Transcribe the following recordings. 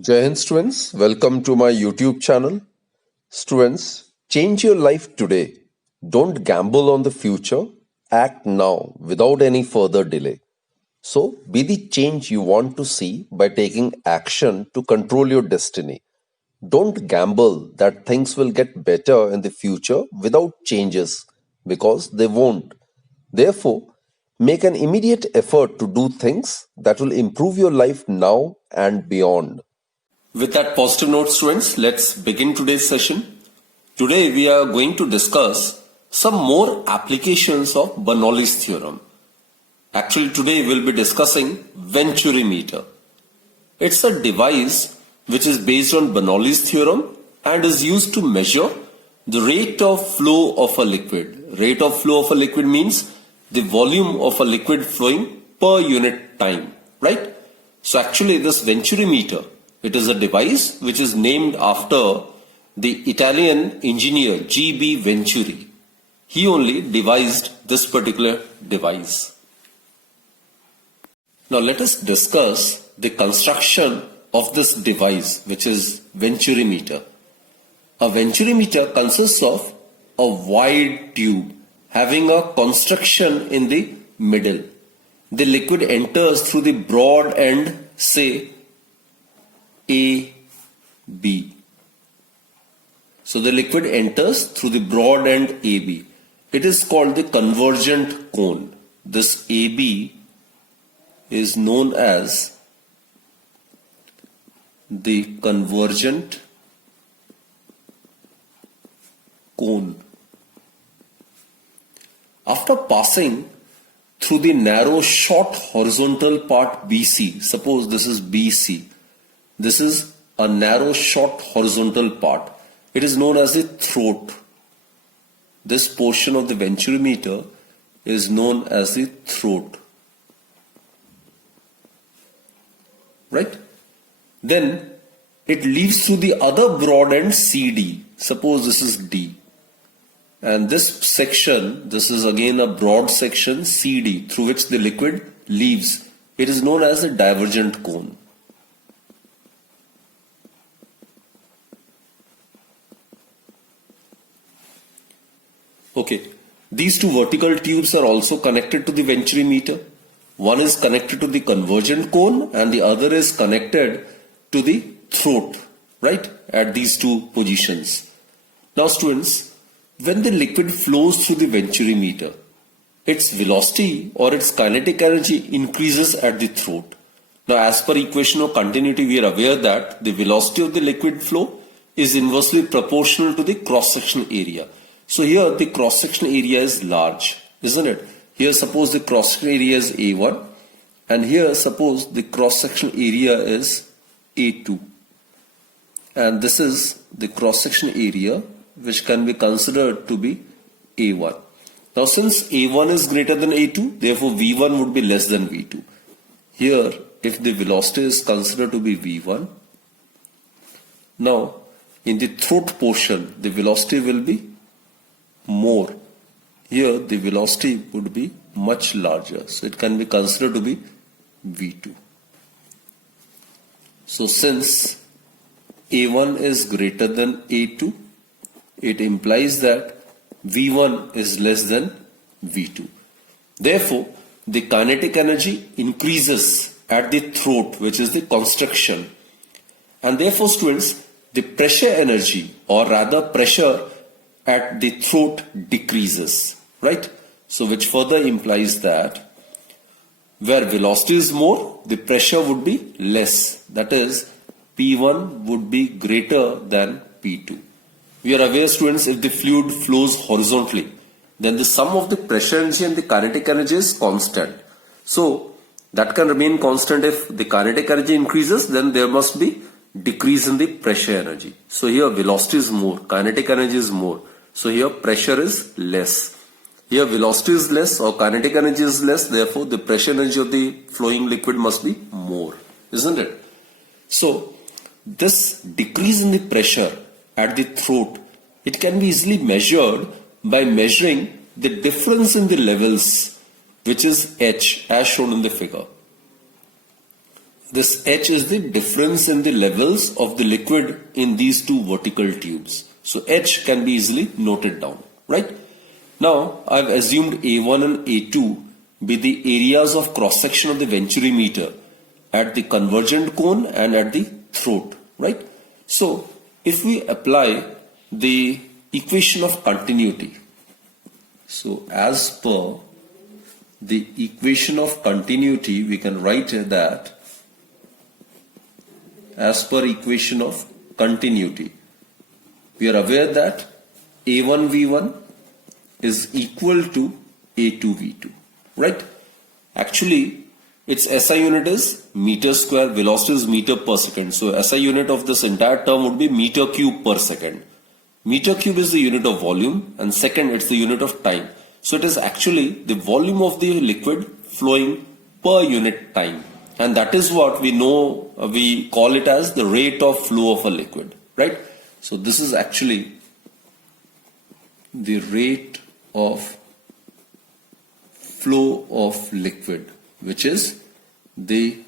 Jai Hind students, welcome to my YouTube channel. Students, change your life today. Don't gamble on the future. Act now without any further delay. So, be the change you want to see by taking action to control your destiny. Don't gamble that things will get better in the future without changes because they won't. Therefore, make an immediate effort to do things that will improve your life now and beyond. With that positive note, students, let's begin today's session. Today we are going to discuss some more applications of Bernoulli's theorem. Actually, today we'll be discussing Venturi meter. It's a device which is based on Bernoulli's theorem and is used to measure the rate of flow of a liquid. Rate of flow of a liquid means the volume of a liquid flowing per unit time, right? So actually this Venturi meter, it is a device which is named after the Italian engineer G.B. Venturi. He only devised this particular device. Now let us discuss the construction of this device, which is Venturi meter. A Venturi meter consists of a wide tube having a construction in the middle. The liquid enters through the broad end, say A, B. So the liquid enters through the broad end AB. It is called the convergent cone. This AB is known as the convergent cone. After passing through the narrow short horizontal part BC, suppose this is BC, this is a narrow short horizontal part. It is known as the throat. This portion of the Venturi meter is known as the throat. Right? Then it leaves through the other broad end CD. Suppose this is D. And this section, this is again a broad section CD through which the liquid leaves. It is known as a divergent cone. Okay, these two vertical tubes are also connected to the Venturi meter. One is connected to the convergent cone and the other is connected to the throat, right, at these two positions. Now students, when the liquid flows through the Venturi meter, its velocity or its kinetic energy increases at the throat. Now as per equation of continuity, we are aware that the velocity of the liquid flow is inversely proportional to the cross-section area. So here the cross-section area is large, isn't it? Here suppose the cross-section area is A1 and here suppose the cross-section area is A2. And this is the cross-section area which can be considered to be A1. Now since A1 is greater than A2, therefore V1 would be less than V2. Here if the velocity is considered to be V1, now in the throat portion the velocity will be more. Here the velocity would be much larger. So it can be considered to be V2. So since A1 is greater than A2, it implies that V1 is less than V2. Therefore, the kinetic energy increases at the throat, which is the constriction. And therefore, students, the pressure energy or rather pressure at the throat decreases, right? So which further implies that where velocity is more, the pressure would be less. That is, P1 would be greater than P2. We are aware, students, if the fluid flows horizontally, then the sum of the pressure energy and the kinetic energy is constant. So that can remain constant. If the kinetic energy increases, then there must be decrease in the pressure energy. So here velocity is more, kinetic energy is more. So here pressure is less. Here velocity is less or kinetic energy is less. Therefore the pressure energy of the flowing liquid must be more, isn't it? So this decrease in the pressure at the throat, it can be easily measured by measuring the difference in the levels, which is H as shown in the figure. this H is the difference in the levels of the liquid in these two vertical tubes. So H can be easily noted down, right? Now I've assumed A1 and A2 be the areas of cross section of the venturi meter at the convergent cone and at the throat, right? So if we apply the equation of continuity, so as per the equation of continuity, we can write that as per equation of continuity, we are aware that A1V1 is equal to A2V2, right? Actually, its SI unit is meter square, velocity is meter per second. So SI unit of this entire term would be meter cube per second. Meter cube is the unit of volume, and second, it's the unit of time. So it is actually the volume of the liquid flowing per unit time. And that is what we know, we call it as the rate of flow of a liquid, right? So this is actually the rate of flow of liquid, which is the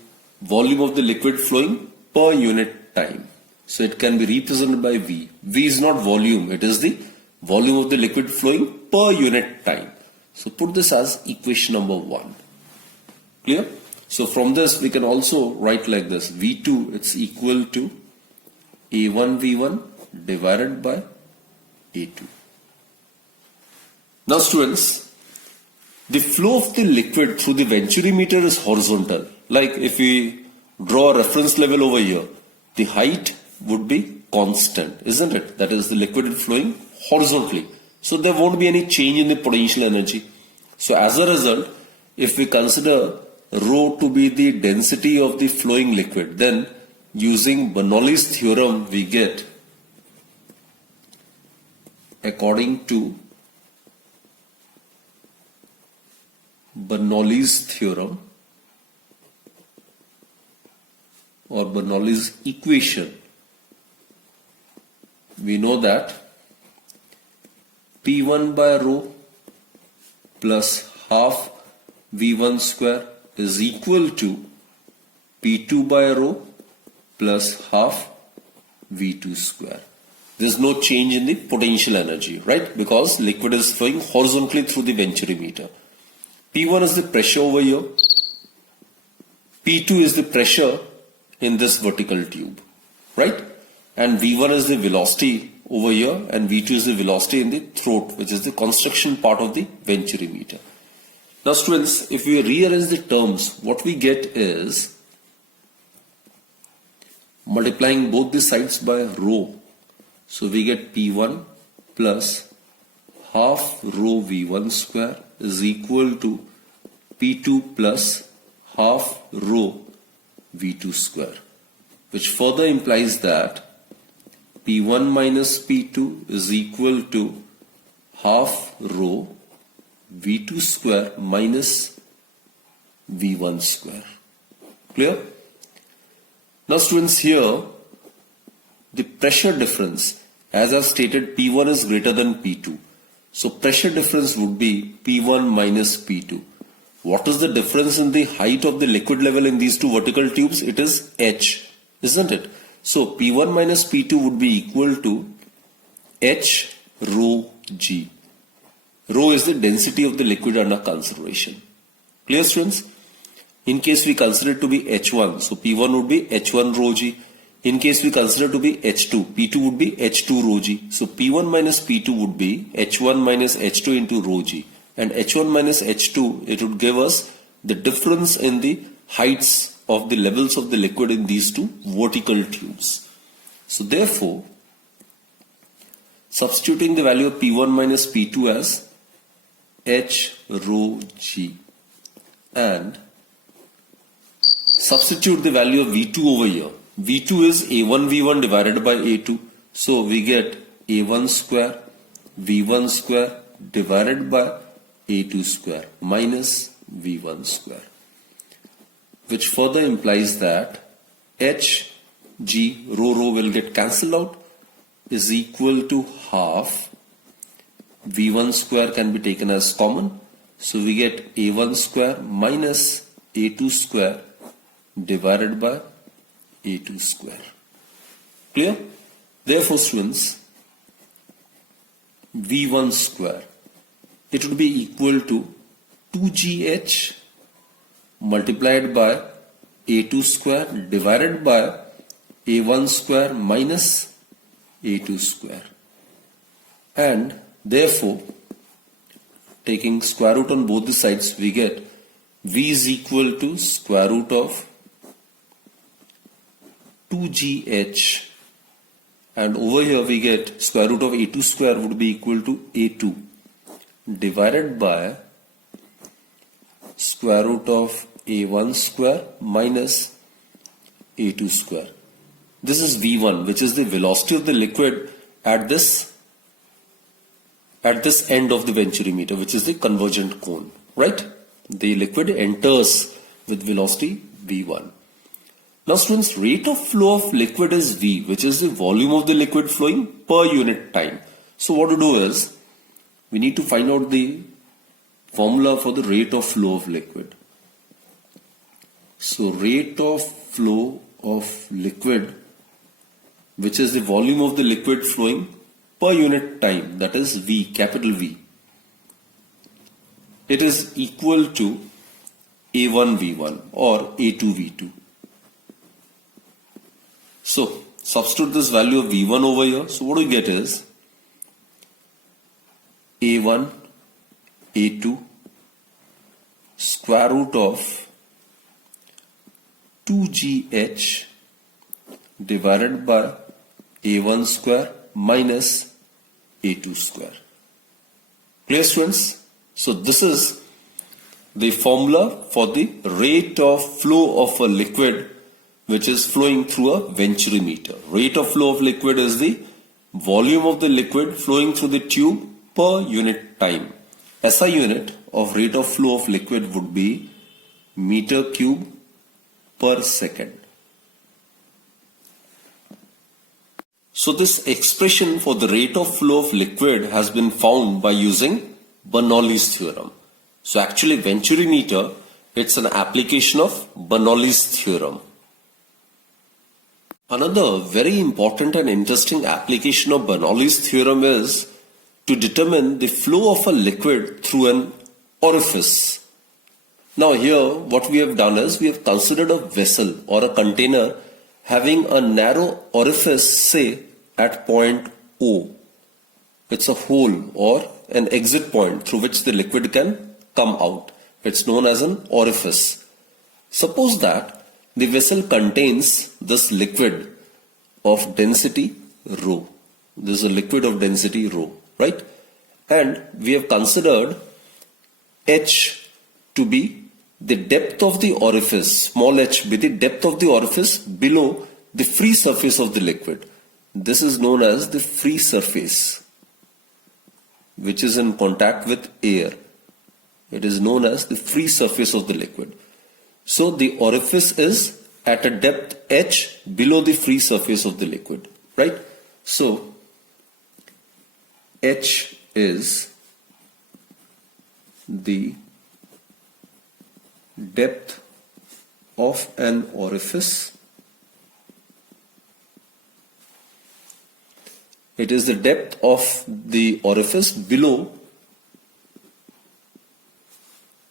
volume of the liquid flowing per unit time. So it can be represented by V. V is not volume, it is the volume of the liquid flowing per unit time. So put this as equation number 1. Clear? So from this we can also write like this: V2 it's equal to A1V1 divided by A2. Now students, the flow of the liquid through the venturi meter is horizontal. Like if we draw a reference level over here, the height would be constant, isn't it? That is, the liquid is flowing horizontally. So there won't be any change in the potential energy. So as a result, if we consider rho to be the density of the flowing liquid, then using Bernoulli's theorem we get, according to Bernoulli's theorem or Bernoulli's equation, we know that P1 by rho plus half V1 square is equal to P2 by rho plus half V2 square. There is no change in the potential energy, right? Because liquid is flowing horizontally through the venturi meter. P1 is the pressure over here. P2 is the pressure in this vertical tube, right? And V1 is the velocity over here, and V2 is the velocity in the throat, which is the construction part of the venturi meter. Now students, if we rearrange the terms, what we get is, multiplying both the sides by rho, so we get P1 plus half rho V1 square is equal to P2 plus half rho V2 square, which further implies that P1 minus P2 is equal to half rho V2 square minus V1 square. Clear? Now students, here the pressure difference, as I've stated, P1 is greater than P2. So pressure difference would be P1 minus P2. What is the difference in the height of the liquid level in these two vertical tubes? It is H, isn't it? So P1 minus P2 would be equal to H rho G. Rho is the density of the liquid under consideration. Clear students? In case we consider it to be H1, so P1 would be H1 rho G. In case we consider to be H2, P2 would be H2 rho G. So P1 minus P2 would be H1 minus H2 into rho G. And H1 minus H2, it would give us the difference in the heights of the levels of the liquid in these two vertical tubes. So therefore, substituting the value of P1 minus P2 as H rho G and substitute the value of V2 over here. V2 is A1V1 divided by A2. So we get A1 square V1 square divided by A2 square minus V1 square, which further implies that H, G, rho will get cancelled out, is equal to half V1 square can be taken as common. So we get A1 square minus A2 square divided by A2 square. Clear? Therefore, students, V1 square, it would be equal to 2GH multiplied by A2 square divided by A1 square minus A2 square. And therefore, taking square root on both the sides, we get V is equal to square root of 2GH, and over here we get square root of A2 square would be equal to A2 divided by square root of A1 square minus A2 square. This is V1, which is the velocity of the liquid at this end of the venturimeter, which is the convergent cone, right? The liquid enters with velocity V1. Now students, rate of flow of liquid is V, which is the volume of the liquid flowing per unit time. So what to do is, we need to find out the formula for the rate of flow of liquid. So rate of flow of liquid, which is the volume of the liquid flowing per unit time, that is V, capital V. It is equal to A1 V1 or A2 V2. So substitute this value of V1 over here. So what we get is A1 A2 square root of 2GH divided by A1 square minus A2 square. Clear, students? So this is the formula for the rate of flow of a liquid which is flowing through a venturimeter. Rate of flow of liquid is the volume of the liquid flowing through the tube per unit time. SI unit of rate of flow of liquid would be meter cube per second. So this expression for the rate of flow of liquid has been found by using Bernoulli's theorem. So actually venturimeter, it's an application of Bernoulli's theorem. Another very important and interesting application of Bernoulli's theorem is to determine the flow of a liquid through an orifice. Now here what we have done is we have considered a vessel or a container having a narrow orifice, say at point O. It's a hole or an exit point through which the liquid can come out. It's known as an orifice. Suppose that the vessel contains this liquid of density rho. This is a liquid of density rho, right? And we have considered H to be the depth of the orifice, small h be the depth of the orifice below the free surface of the liquid. This is known as the free surface, which is in contact with air. It is known as the free surface of the liquid. So the orifice is at a depth h below the free surface of the liquid, right? So h is the depth of an orifice. It is the depth of the orifice below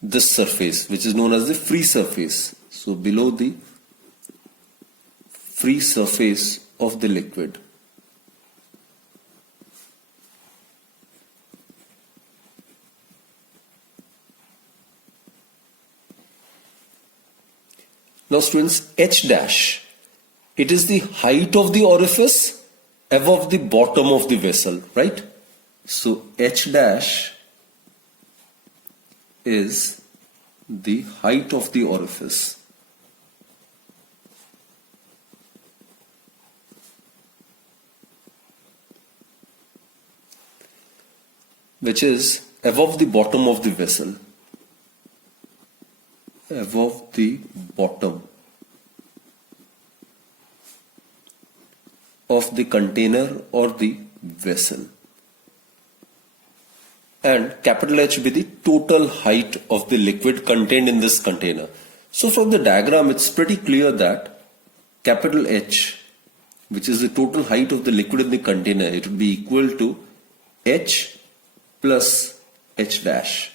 this surface, which is known as the free surface. So below the free surface of the liquid. Now students, H dash, it is the height of the orifice above the bottom of the vessel, right? So H dash is the height of the orifice. Which is above the bottom of the vessel. Above the bottom of the container or the vessel. And capital H be the total height of the liquid contained in this container. So from the diagram, it's pretty clear that capital H, which is the total height of the liquid in the container, it will be equal to H plus H dash.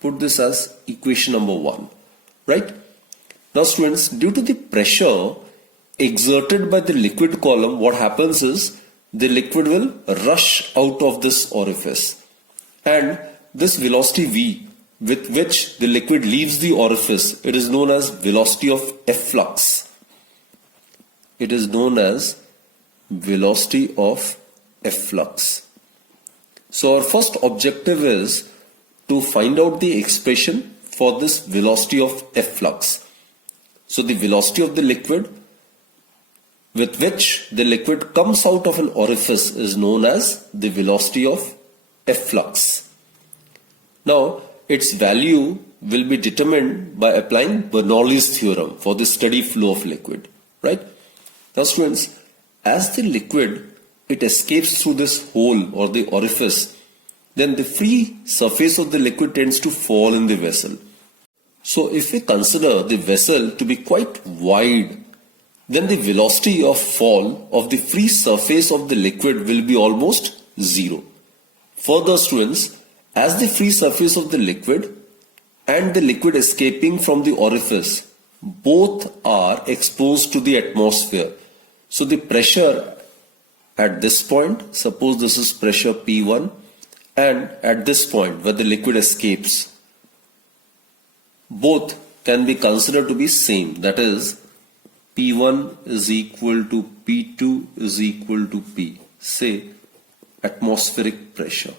Put this as equation number 1, right? Now students, due to the pressure exerted by the liquid column, what happens is the liquid will rush out of this orifice, and this velocity v with which the liquid leaves the orifice, it is known as velocity of efflux. It is known as velocity of efflux. So our first objective is to find out the expression for this velocity of efflux. So the velocity of the liquid with which the liquid comes out of an orifice is known as the velocity of efflux. Now, its value will be determined by applying Bernoulli's theorem for the steady flow of liquid, right? Now students, as the liquid, it escapes through this hole or the orifice, then the free surface of the liquid tends to fall in the vessel. So if we consider the vessel to be quite wide, then the velocity of fall of the free surface of the liquid will be almost zero. Further students, as the free surface of the liquid and the liquid escaping from the orifice both are exposed to the atmosphere. So the pressure at this point, suppose this is pressure P1, and at this point where the liquid escapes, both can be considered to be same. That is, P1 is equal to P2 is equal to P, say atmospheric pressure.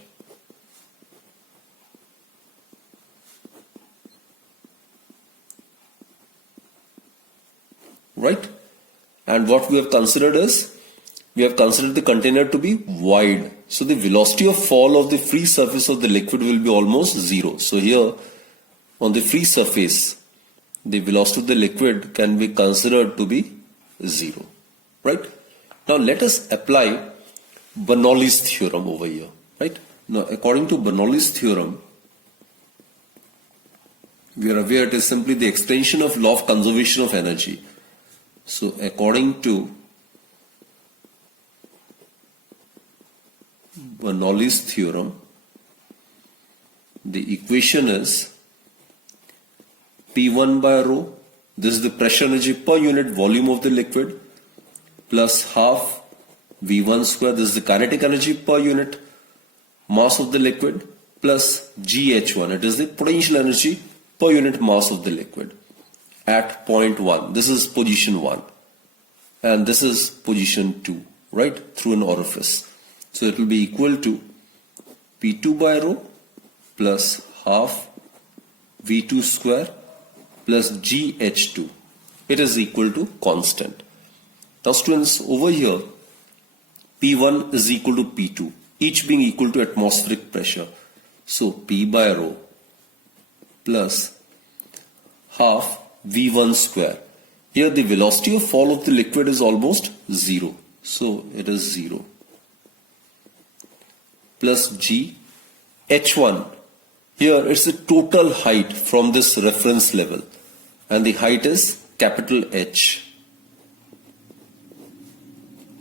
Right? And what we have considered is, we have considered the container to be wide. So the velocity of fall of the free surface of the liquid will be almost zero. So here on the free surface, the velocity of the liquid can be considered to be zero. Right? Now let us apply Bernoulli's theorem over here. Right? Now according to Bernoulli's theorem, we are aware it is simply the extension of law of conservation of energy. So according to Bernoulli's theorem, the equation is P1 by rho, this is the pressure energy per unit volume of the liquid, plus half V1 square, this is the kinetic energy per unit mass of the liquid, plus GH1, it is the potential energy per unit mass of the liquid at point 1. This is position 1 and this is position 2, right, through an orifice. So it will be equal to P2 by rho plus half V2 square plus GH2. It is equal to constant. Now students, over here P1 is equal to P2, each being equal to atmospheric pressure. So P by rho plus half V1 square. Here the velocity of fall of the liquid is almost zero. So it is 0. Plus G H1. Here it's the total height from this reference level, and the height is capital H.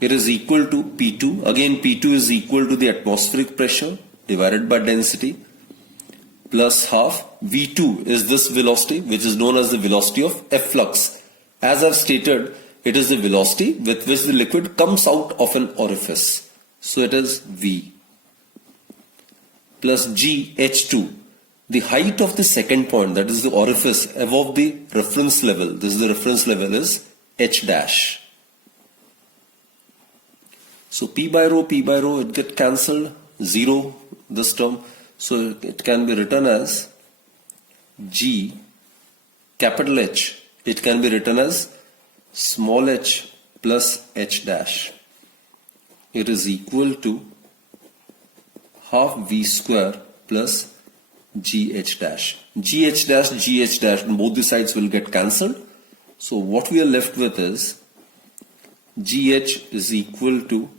It is equal to P2. Again P2 is equal to the atmospheric pressure divided by density, plus half V2 is this velocity, which is known as the velocity of efflux. As I've stated, it is the velocity with which the liquid comes out of an orifice. So it is V plus GH2, the height of the second point, that is the orifice above the reference level. This is the reference level is H dash. So P by rho, it get cancelled, 0 this term. So it can be written as G capital H. It can be written as small h plus H dash. It is equal to half V square plus GH dash. GH dash, and both the sides will get cancelled. So what we are left with is GH is equal to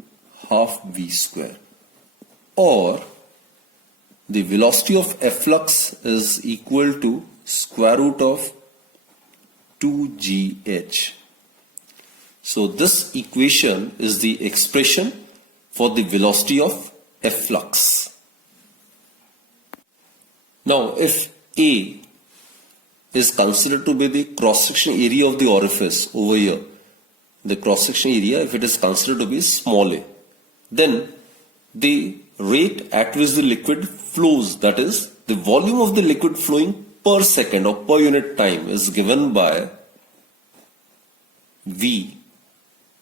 half V square, or the velocity of efflux is equal to square root of 2gh. So this equation is the expression for the velocity of efflux. Now if A is considered to be the cross-section area of the orifice over here, the cross-section area, if it is considered to be small a, then the rate at which the liquid flows, that is the volume of the liquid flowing per second or per unit time, is given by V.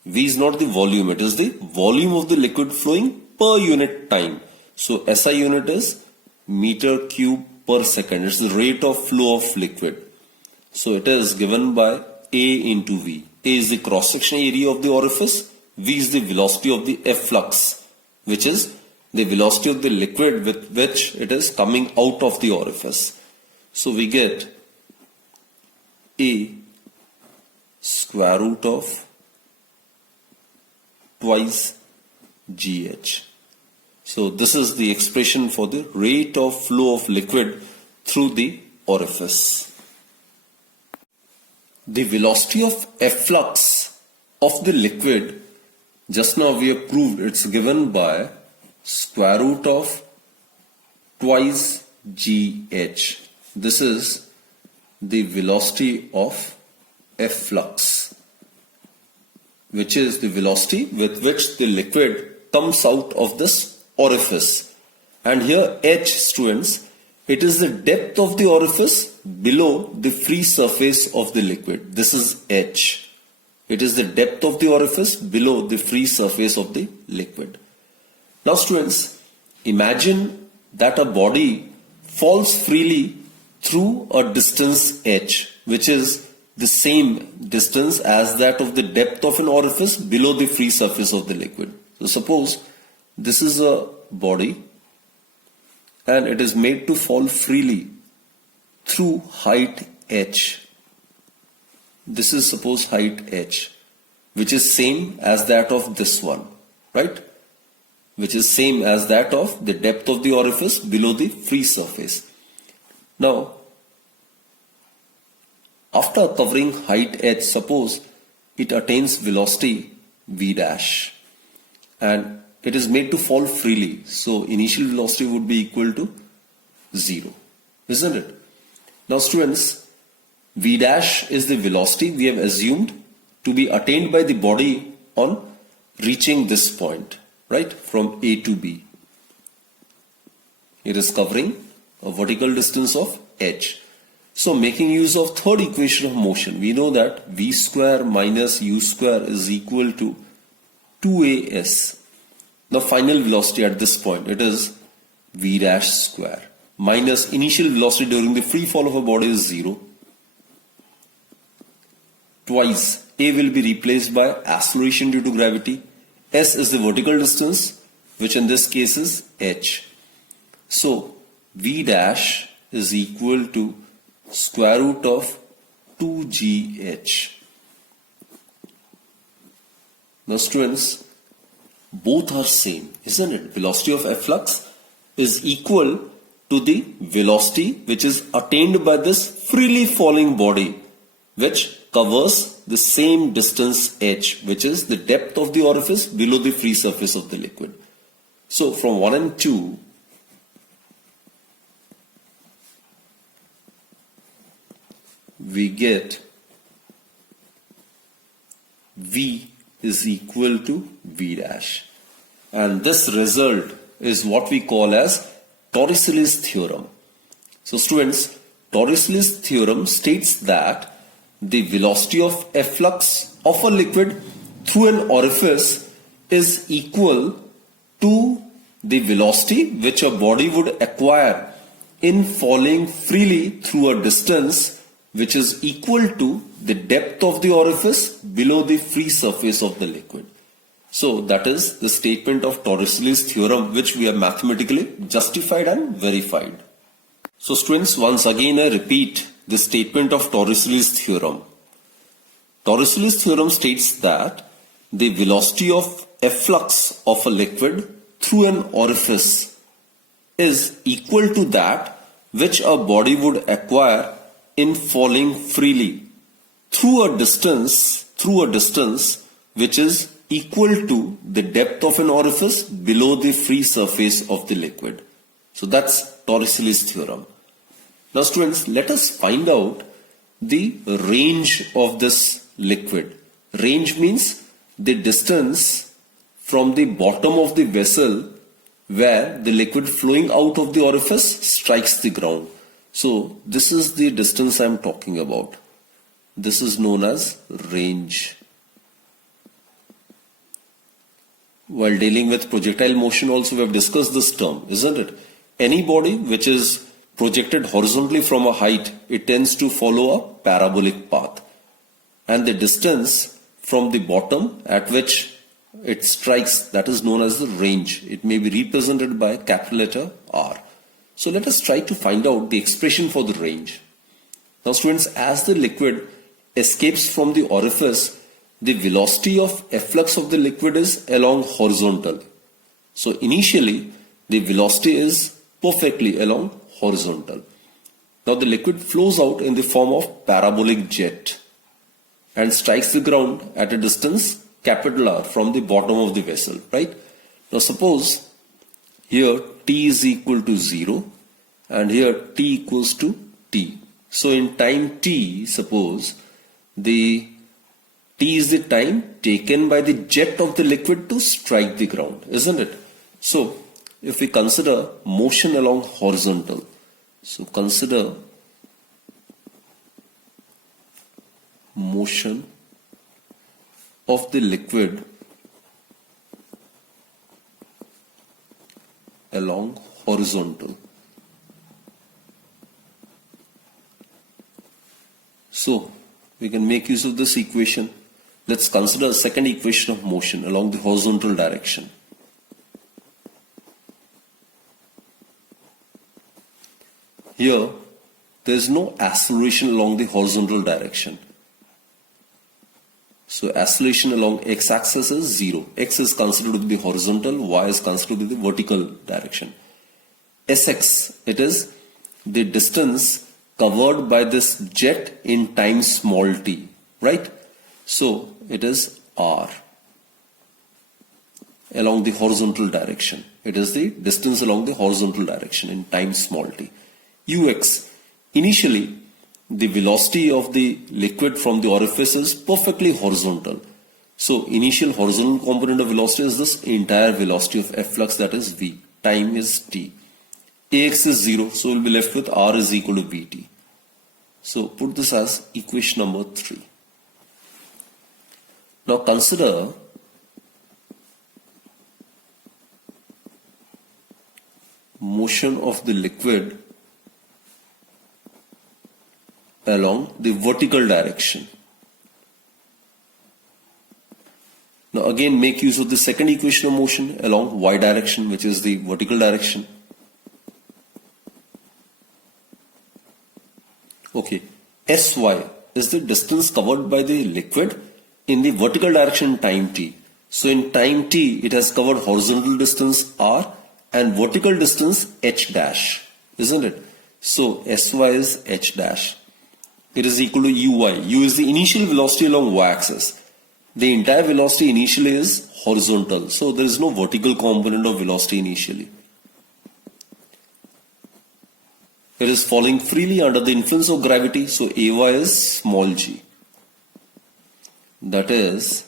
V is not the volume, it is the volume of the liquid flowing per unit time. So SI unit is meter cube per second. It's the rate of flow of liquid. So it is given by A into V. A is the cross-section area of the orifice. V is the velocity of the efflux, which is the velocity of the liquid with which it is coming out of the orifice. So we get A square root of twice GH. So this is the expression for the rate of flow of liquid through the orifice. The velocity of efflux of the liquid, just now we have proved it's given by square root of twice GH. This is the velocity of efflux, which is the velocity with which the liquid comes out of this orifice. And here H, students, it is the depth of the orifice below the free surface of the liquid. This is H. It is the depth of the orifice below the free surface of the liquid. Now students, imagine that a body falls freely through a distance H, which is the same distance as that of the depth of an orifice below the free surface of the liquid. So suppose this is a body and it is made to fall freely through height h. This is suppose height h, which is same as that of this one, right? Which is same as that of the depth of the orifice below the free surface. Now, after covering height h, suppose it attains velocity v dash and it is made to fall freely. So initial velocity would be equal to 0, isn't it? Now students, v dash is the velocity we have assumed to be attained by the body on reaching this point, right, from A to B. It is covering a vertical distance of h. So making use of third equation of motion, we know that v square minus u square is equal to 2as. The final velocity at this point, it is v dash square minus initial velocity during the free fall of a body is 0. Twice a will be replaced by acceleration due to gravity. S is the vertical distance, which in this case is h. So v dash is equal to square root of 2gh. Now students, both are same, isn't it? Velocity of efflux is equal to the velocity which is attained by this freely falling body, which covers the same distance h, which is the depth of the orifice below the free surface of the liquid. So from 1 and 2, we get v is equal to v dash, and this result is what we call as Torricelli's theorem. So students, Torricelli's theorem states that the velocity of efflux of a liquid through an orifice is equal to the velocity which a body would acquire in falling freely through a distance which is equal to the depth of the orifice below the free surface of the liquid. So that is the statement of Torricelli's theorem, which we have mathematically justified and verified. So students, once again I repeat the statement of Torricelli's theorem. Torricelli's theorem states that the velocity of efflux of a liquid through an orifice is equal to that which a body would acquire in falling freely through a distance which is equal to the depth of an orifice below the free surface of the liquid. So that's Torricelli's theorem. Now students, let us find out the range of this liquid. Range means the distance from the bottom of the vessel where the liquid flowing out of the orifice strikes the ground. So this is the distance I am talking about. This is known as range. While dealing with projectile motion also we have discussed this term, isn't it? Any body which is projected horizontally from a height, it tends to follow a parabolic path. And the distance from the bottom at which it strikes, that is known as the range. It may be represented by capital letter R. So let us try to find out the expression for the range. Now students, as the liquid escapes from the orifice, the velocity of efflux of the liquid is along horizontal. So initially the velocity is perfectly along horizontal. Now the liquid flows out in the form of parabolic jet and strikes the ground at a distance capital R from the bottom of the vessel, right? Now suppose here t is equal to 0 and here t equals to t. So in time t, suppose the t is the time taken by the jet of the liquid to strike the ground, isn't it? So if we consider motion along horizontal, so consider motion of the liquid along horizontal. So we can make use of this equation. Let's consider a second equation of motion along the horizontal direction. Here, there is no acceleration along the horizontal direction. So acceleration along x-axis is 0. X is considered to be the horizontal, y is considered to be the vertical direction. Sx, it is the distance covered by this jet in time small t, right? So it is r along the horizontal direction. It is the distance along the horizontal direction in time small t. Ux, initially the velocity of the liquid from the orifice is perfectly horizontal. So initial horizontal component of velocity is this entire velocity of efflux, that is v. Time is t. Ax is 0, so we'll be left with r is equal to vt. So put this as equation number 3. Now consider motion of the liquid along the vertical direction. Now again make use of the second equation of motion along y direction, which is the vertical direction. Okay, Sy is the distance covered by the liquid in the vertical direction time t. So in time t, it has covered horizontal distance r and vertical distance h dash, isn't it? So Sy is h dash. It is equal to uy. U is the initial velocity along y-axis. The entire velocity initially is horizontal, so there is no vertical component of velocity initially. It is falling freely under the influence of gravity, so Ay is small g. That is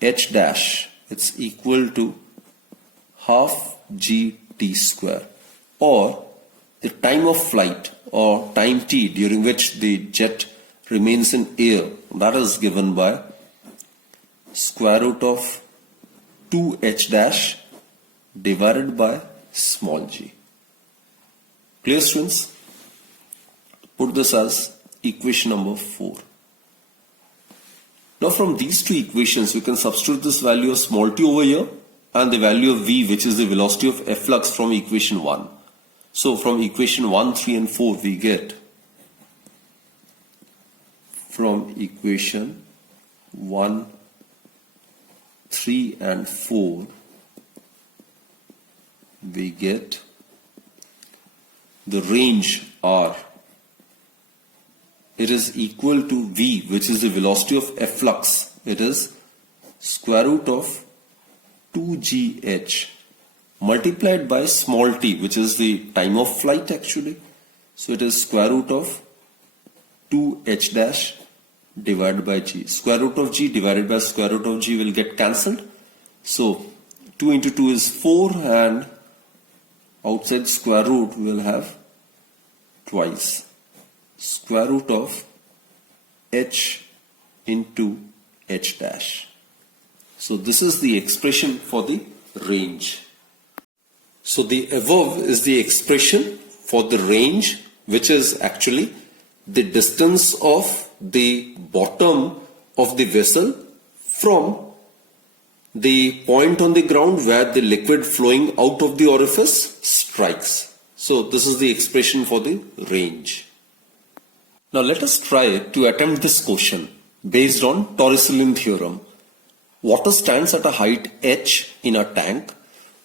h dash, it's equal to half gt square, or the time of flight or time t during which the jet remains in air, that is given by square root of 2h dash divided by small g. Clear, students? Put this as equation number 4. Now from these two equations, we can substitute this value of small t over here and the value of v, which is the velocity of efflux, from equation 1. So from equation 1, 3 and 4 we get, from equation 1, 3 and 4 we get the range R it is equal to V, which is the velocity of efflux. It is square root of 2gh multiplied by small t, which is the time of flight actually. So it is square root of 2h dash divided by g. Square root of g divided by square root of g will get cancelled. So 2 into 2 is 4, and outside square root we will have twice square root of h into h dash. So this is the expression for the range. So the above is the expression for the range, which is actually the distance of the bottom of the vessel from the point on the ground where the liquid flowing out of the orifice strikes. So this is the expression for the range. Now let us try to attempt this question based on Torricellian theorem. Water stands at a height h in a tank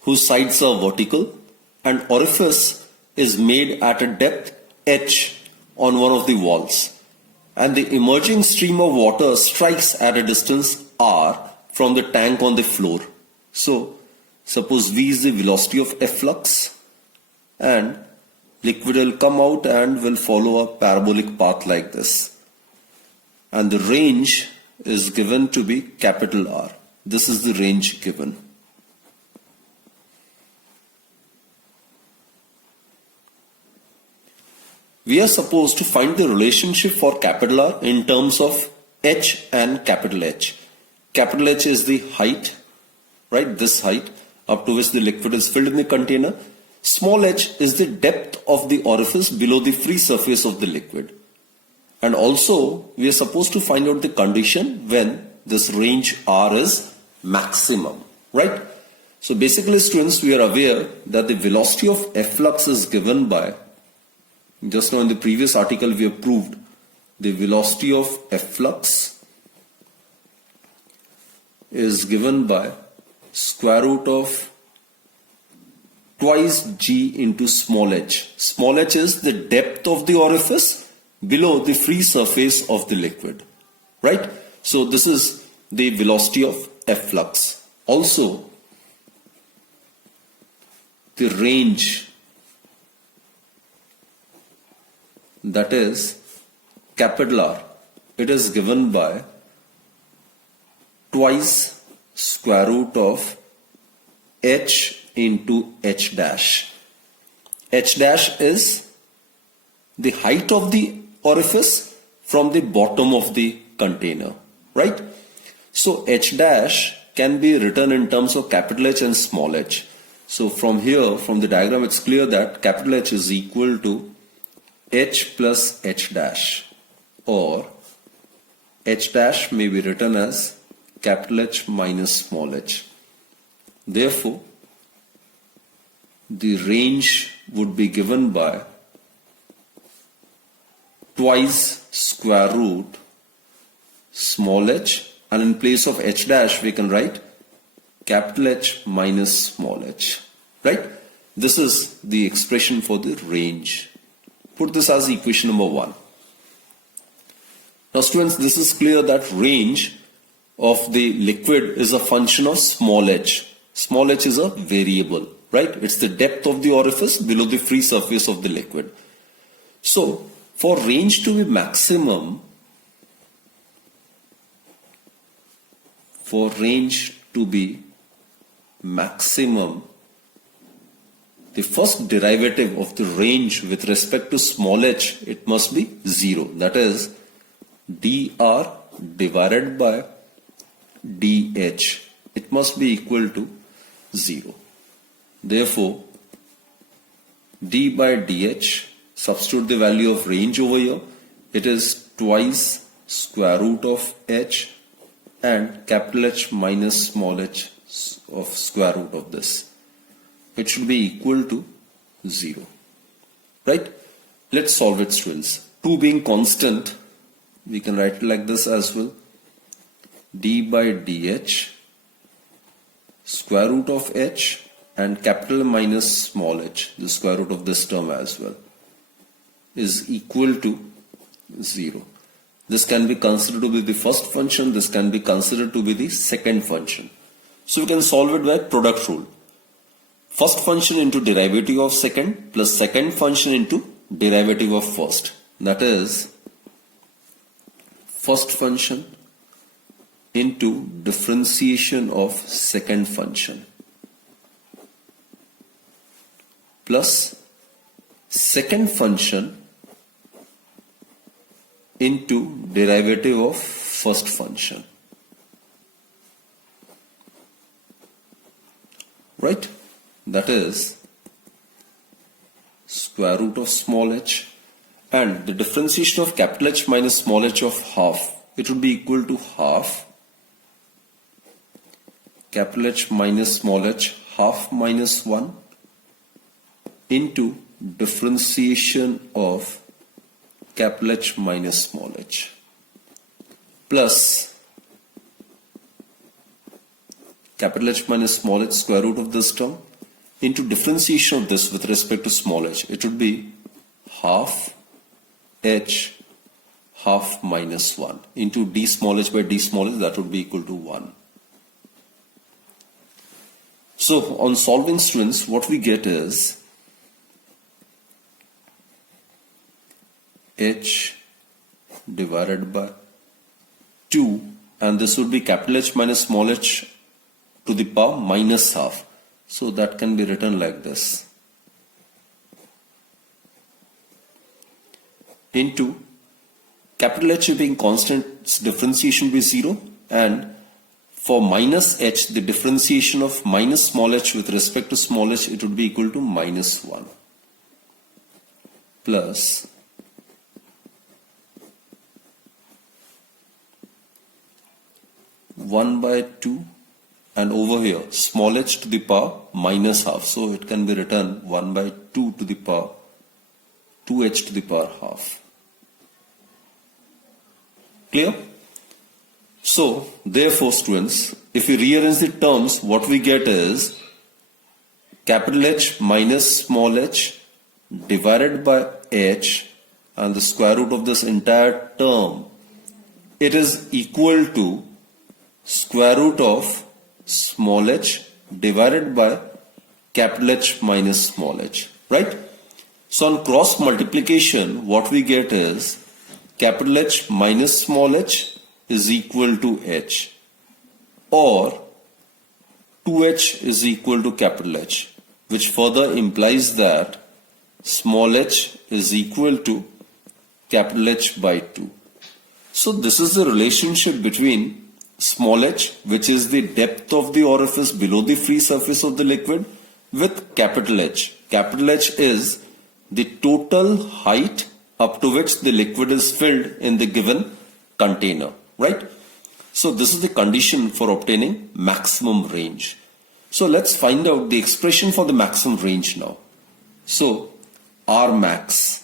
whose sides are vertical, and orifice is made at a depth h on one of the walls, and the emerging stream of water strikes at a distance r from the tank on the floor. So suppose V is the velocity of efflux, and liquid will come out and will follow a parabolic path like this, and the range is given to be capital R. This is the range given. We are supposed to find the relationship for capital R in terms of h and capital H. Capital H is the height, right? This height up to which the liquid is filled in the container. Small h is the depth of the orifice below the free surface of the liquid. And also we are supposed to find out the condition when this range R is maximum, right? So basically, students, we are aware that the velocity of efflux is given by, just now in the previous article we have proved, the velocity of efflux is given by square root of twice g into small h. Small h is the depth of the orifice below the free surface of the liquid, right? So this is the velocity of efflux. Also, the range, that is capital R, it is given by twice square root of h into h dash. H dash is the height of the orifice from the bottom of the container, right? So h dash can be written in terms of capital H and small h. So from here, from the diagram, it's clear that capital H is equal to h plus h dash, or h dash may be written as capital H minus small h. Therefore, the range would be given by twice square root small h, and in place of h dash we can write capital H minus small h, right? This is the expression for the range. Put this as equation number 1. Now students, this is clear that range of the liquid is a function of small h. Small h is a variable, right? It's the depth of the orifice below the free surface of the liquid. So for range to be maximum, the first derivative of the range with respect to small h, it must be 0. That is dr divided by dh. It must be equal to 0. Therefore, d by dh, substitute the value of range over here. It is twice square root of h and capital H minus small h of square root of this. It should be equal to 0, right? Let's solve it, students. 2 being constant, we can write it like this as well. D by dh square root of h and capital minus small h, the square root of this term as well, is equal to 0. This can be considered to be the first function, this can be considered to be the second function. So we can solve it by product rule. First function into derivative of second plus second function into derivative of first. That is first function into differentiation of second function plus second function into derivative of first function. Right? That is square root of small h, and the differentiation of capital H minus small h of half, it would be equal to half capital H minus small h half minus 1 into differentiation of capital H minus small h plus capital H minus small h square root of this term into differentiation of this with respect to small h. It would be half h half minus 1 into d small h by d small h, that would be equal to 1. So on solving, students, what we get is h divided by 2, and this would be capital H minus small h to the power minus half. So that can be written like this into capital H being constant, its differentiation will be 0, and for minus h, the differentiation of minus small h with respect to small h, it would be equal to minus 1 plus (1 by 2), and over here small h to the power minus half, so it can be written 1 by 2 to the power 2h to the power half. Clear? So therefore, students, if we rearrange the terms, what we get is capital H minus small h divided by h, and the square root of this entire term, it is equal to square root of small h divided by capital H minus small h, right? So on cross multiplication, what we get is capital H minus small h is equal to h, or 2h is equal to capital H, which further implies that small h is equal to capital H by 2. So this is the relationship between small h, which is the depth of the orifice below the free surface of the liquid, with capital H. Capital H is the total height up to which the liquid is filled in the given container, right? So this is the condition for obtaining maximum range. So let's find out the expression for the maximum range now. So R max,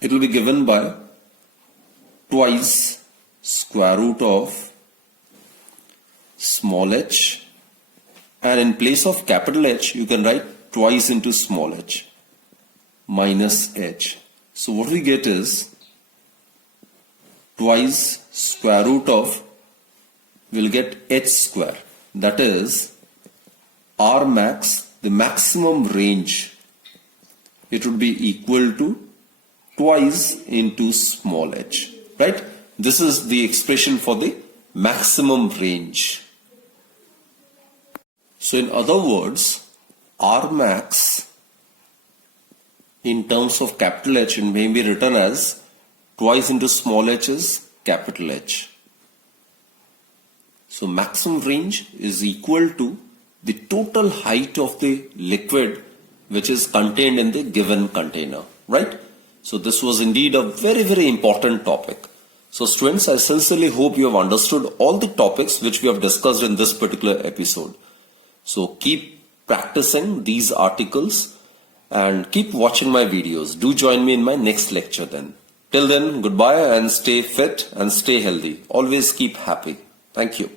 it will be given by twice square root of small h, and in place of capital H you can write twice into small h minus h. So what we get is twice square root of, we'll get h square, that is R max, the maximum range, it would be equal to twice into small h, right? This is the expression for the maximum range. So in other words, R max in terms of capital H, it may be written as twice into small h is capital H. So maximum range is equal to the total height of the liquid which is contained in the given container, right? So this was indeed a very, very important topic. So students, I sincerely hope you have understood all the topics which we have discussed in this particular episode. So keep practicing these articles and keep watching my videos. Do join me in my next lecture then. Till then, goodbye and stay fit and stay healthy. Always keep happy. Thank you.